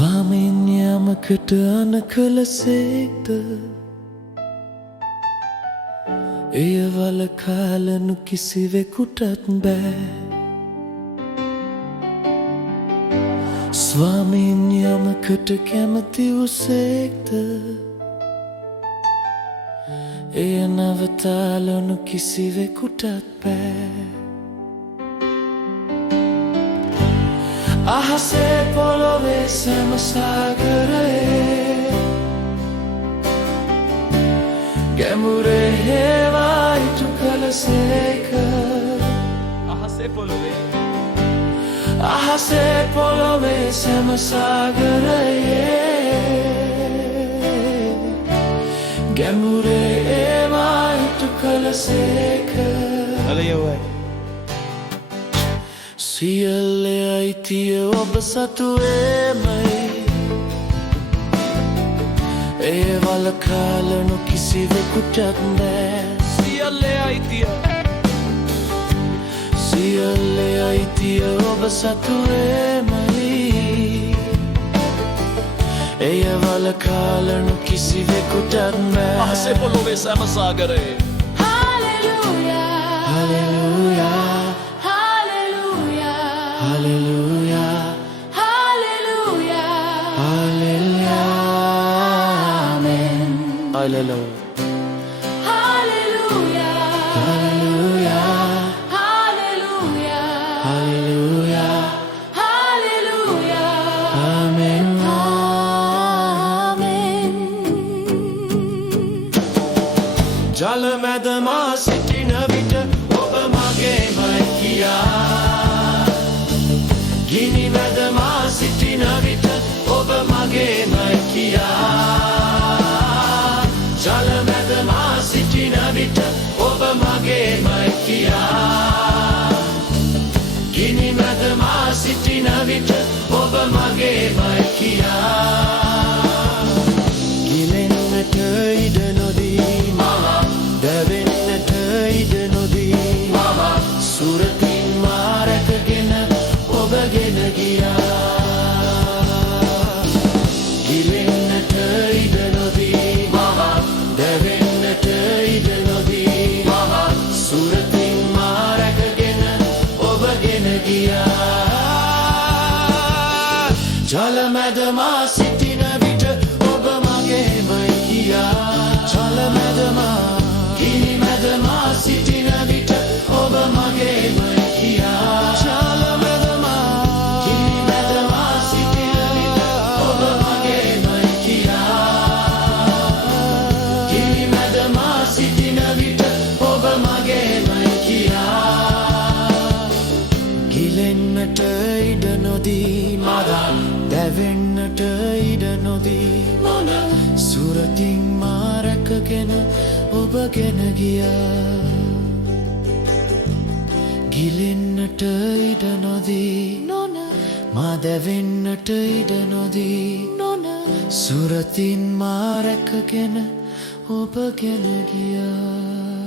ස්වාමීන් යමකට අන කළසේක්ද එය වලකාලනු කිසිවෙකුටත් බෑ. ස්වාමීන් යමකට කැමති වූසේක්ද එය නවතාලනු කිසිවෙකුටත් බෑ. අහසේ පොළොවේ සෑම සාගරයේ ගැඹුරේ හේවා ඉටු කළසේක. අහසේ පොළොවේ සෑම සාගරයේ ගැඹුරේ ඒවා ඉටු කළසේක. සියල්ලේ අයිතිය ඔබ සතුවේමයි. එය වලකාලනු කිසිවෙකුටත් බෑ. සියල්ලේ අයිතිය ඔබ සතුවේමයි. එය වලකාලනු කිසිවෙකුටත් බෑ. අහසේ පොළොවේ සෑම සාගරයේ Hallelujah, Hallelujah, Hallelujah, Hallelujah, Amen. Hallelujah, Hallelujah, Hallelujah, Hallelujah, Hallelujah, Hallelujah, Amen. Amen. ජල මැද මා සිටින විට ඔබ මගේමයි කියා. ගිනි මැද මා සිටින විට ඔබ මගේමයි කියා. ජල මැද මා සිටින විට ඔබ මගේමයි කියා. ගිනි මැද මා සිටින විට ඔබ මගේමයි කියා. ගිලෙන්නට ඉඩ නොදී දැවෙන්නට ඉඩ නොදී සුරතින් මා රැකගෙන ඔබගෙන ගියා. ගිලෙන්නට ඉඩ නොදී දැවෙන්නට ඉඩ නොදී සුරතින් මා රැකගෙන ඔබගෙන ගියා. ජල මැද මා සිටින විට ඔබ මගේමයි කියා. ජල මැද මා ගිනි මැද මා සිටින විට ඔබ මගේමයි කියා. ජල මැද මා ගිනි මැද මා සිටින විට ඔබ මගේමයි කියා. ගිනි මැද මා සිටින විට ඔබ මගේමයි කියා. ගිලෙන්නට ඉඩ නොදී දැවෙන්නට ඉඩ නොදී සුරතින් මා රැකගෙන ඔබගෙන ගියා. ගිලෙන්නට ඉඩ නොදී මා දැවෙන්නට ඉඩ නොදී සුරතින් මා රැකගෙන ඔබගෙන ගියා.